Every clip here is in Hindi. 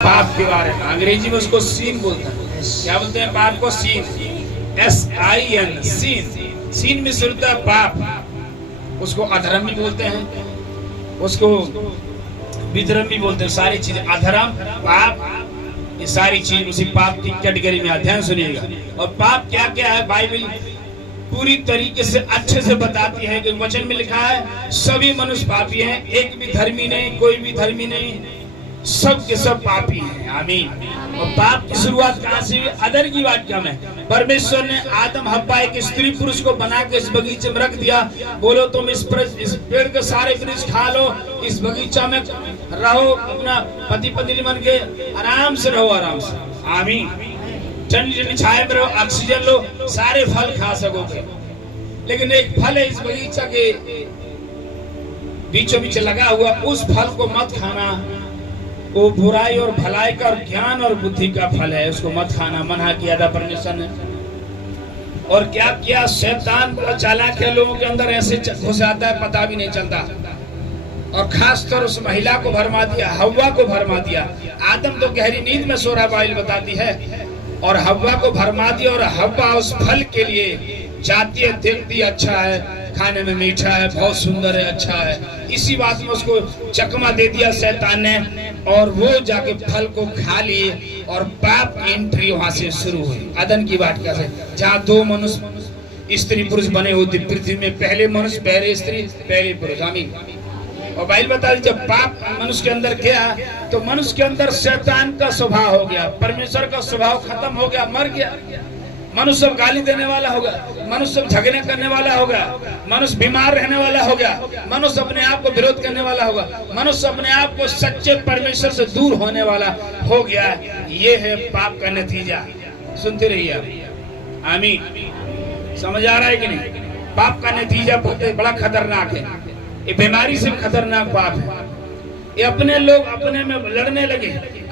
पाप के बारे में अंग्रेजी में उसको सीन बोलते हैं। क्या बोलते हैं पाप को? Scene, SIN, scene. सीन में सिर्फ पाप। उसको अधर्म भी बोलते हैं, उसको विधर्म भी बोलते हैं। सारी चीजें अधर्म, पाप, ये सारी चीज उसी पाप की कैटेगरी में। अध्ययन सुनिएगा। और पाप क्या क्या है, बाइबल पूरी तरीके से अच्छे से बताती है कि वचन में लिखा है सभी मनुष्य पापी हैं, एक भी धर्मी नहीं, कोई भी धर्मी नहीं, सब के सब पापी हैं। आमीन। और पाप की शुरुआत कहां से हुई? अदन की वाटिका में। परमेश्वर ने आदम हव्वा एक स्त्री पुरुष को बना के इस बगीचे में रख दिया। बोलो तुम इस पेड़ के सारे वृक्ष खा लो, इस बगीचा में रहो, अपना पति पत्नी बन के आराम से रहो, आराम से। आमीन। ठंडी ठंडी छाया में रहो, ऑक्सीजन लो, सारे फल खा सकोगे। लेकिन एक फल है इस बगीचा के बीचों बीच लगा हुआ, उस फल को मत खाना। वो बुराई और भलाई का और ज्ञान और बुद्धि का फल है, उसको मत खाना, मना किया था परमेश्वर ने। और क्या किया? शैतान बहुत चालाक है, लोगों के अंदर ऐसे घुस आता है पता भी नहीं चलता। और खासकर उस महिला को भरमा दिया, हव्वा को भरमा दिया। आदम तो गहरी नींद में सो रहा, बाइबल बताती है, और हव्वा को भरमा दिया। और हव्वा उस फल के लिए जाती है, देखती अच्छा है, खाने में मीठा है, बहुत सुंदर है, अच्छा है, इसी बात में उसको चकमा दे दिया शैतान ने। और वो जाके फल को खा लिए और पाप की एंट्री वहां से शुरू हुई, अदन की वाटिका से, जहाँ दो मनुष्य स्त्री पुरुष बने होते पृथ्वी में। पहले मनुष्य, पहले स्त्री, पहले पुरुष। आमीन। और बाइबल बता दी जब पाप मनुष्य के अंदर गया तो मनुष्य के अंदर शैतान का स्वभाव हो गया, परमेश्वर का स्वभाव खत्म हो गया, मर गया। मनुष्य सब गाली देने वाला होगा, मनुष्य सब झगड़े करने वाला होगा, मनुष्य बीमार रहने वाला होगा, मनुष्य अपने आप को विरोध करने वाला होगा, मनुष्य अपने आप को सच्चे परमेश्वर से दूर होने वाला हो गया। ये है पाप का नतीजा। सुनते रहिए आप। आमीन। समझ आ रहा है कि नहीं? पाप का नतीजा बहुत बड़ा खतरनाक है। ये बीमारी से खतरनाक पाप है। ये अपने लोग अपने में लड़ने लगे।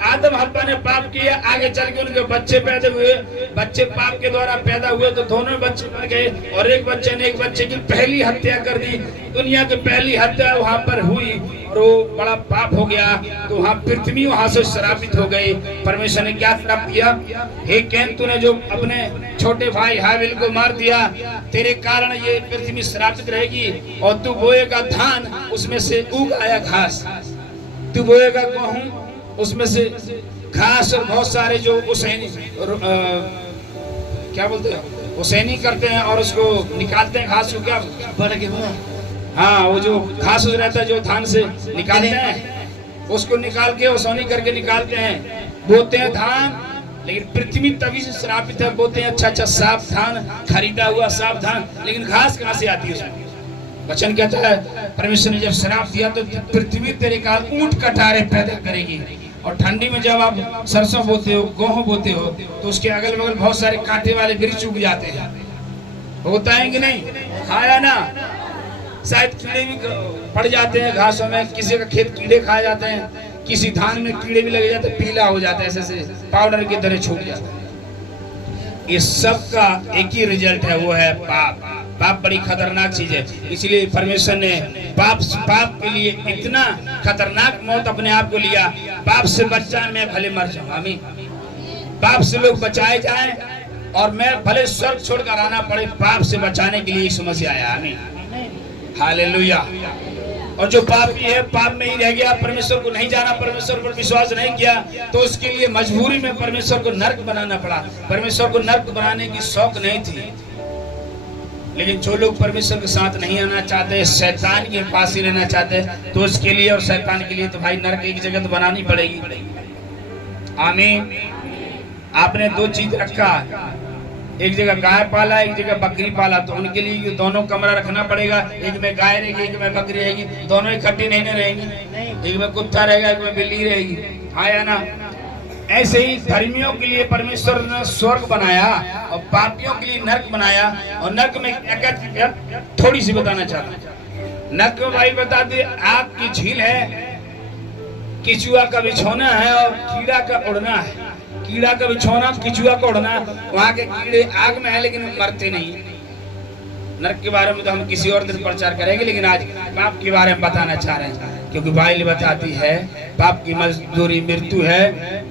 आदम हव्वा ने पाप किया, आगे चल के उनके बच्चे पैदा हुए, बच्चे पाप के द्वारा पैदा हुए तो दोनों बच्चे मर गए। और एक बच्चे ने एक बच्चे की पहली हत्या कर दी। दुनिया की पहली हत्या वहां पर हुई और वो बड़ा पाप हो गया। तो वहां पृथ्वी वहां से श्रापित हो गई। परमेश्वर ने क्या श्राप दिया? हे कैन, तूने जो अपने छोटे भाई हाबिल को मार दिया, तेरे कारण ये पृथ्वी श्रापित रहेगी। और तू बोएगा धान, उसमें से उग आया घास। तू बोएगा गेहूं, उसमें से घास और बहुत सारे जो उसैनी क्या बोलते हैं, उसैनी करते हैं और उसको निकालते हैं घास को। क्या बड़ा गेहूं? हाँ, वो जो घास रहता है जो धान से निकालते हैं, उसको निकाल के ओसौनी करके निकालते हैं, बोते हैं धान। लेकिन पृथ्वी तभी से श्रापित है, बोते हैं अच्छा अच्छा साफ धान, खरीदा हुआ साफ धान, लेकिन घास कहाँ से आती है उसमें? वचन कहता है परमेश्वर ने जब श्राप दिया तो पृथ्वी तेरे काल ऊंट कटारे पैदा करेगी। और ठंडी में जब आप सरसों बोते हो, गेहूं बोते हो, तो उसके अगल बगल बहुत सारे कांटे वाले वृक्ष उग जाते हैं। होता है कि नहीं? खाया ना? शायद कीड़े भी पड़ जाते हैं घासों में, किसी का खेत कीड़े खा जाते हैं, किसी धान में कीड़े भी लग जाते हैं, पीला हो जाता है, ऐसे पाउडर की तरह छूट जाता है। ये सब का एक ही रिजल्ट है, वो है पाप। पाप बड़ी खतरनाक चीज है। इसलिए परमेश्वर ने पाप के लिए इतना खतरनाक मौत अपने आप को लिया। पाप से बचा मैं भले मर जाऊं। आमीन। पाप से लोग बचाए जाएं और मैं भले स्वर्ग छोड़कर आना पड़े, पाप से बचाने के लिए यीशु मसीह आया। आमीन। हालेलुया। और जो पापी है पाप में ही रह गया, परमेश्वर को नहीं जाना, परमेश्वर पर विश्वास नहीं किया, तो उसके लिए मजबूरी में परमेश्वर को नर्क बनाना पड़ा। परमेश्वर को नर्क बनाने की शौक नहीं थी। लेकिन जो लोग परमेश्वर के साथ नहीं आना चाहते, शैतान के पास ही रहना चाहते, तो उसके लिए और शैतान के लिए तो भाई नरक एक जगह तो बनानी पड़ेगी। आमीन। आपने दो चीज रखा, एक जगह गाय पाला, एक जगह बकरी पाला, तो उनके लिए दोनों कमरा रखना पड़ेगा। एक में गाय रहेगी, एक में बकरी रहेगी, दोनों इकट्ठी नहीं रहेंगी। एक में कुत्ता रहेगा, एक में बिल्ली रहेगी। आया ना? ऐसे ही धर्मियों के लिए परमेश्वर ने स्वर्ग बनाया और पापियों के लिए नरक बनाया। और नरक में थोड़ी सी बताना चाहता हूँ। नरक में भाई बता दे, आग की झील है, किचुआ का बिछौना है और कीड़ा का उड़ना है। कीड़ा का बिछौना, किचुआ का उड़ना। वहाँ के कीड़े आग में है लेकिन मरते नहीं। नरक के बारे में तो हम किसी और दिन प्रचार करेंगे, लेकिन आज पाप के बारे में बताना चाह रहे हैं, क्योंकि बाइबल बताती है पाप की मजदूरी मृत्यु है।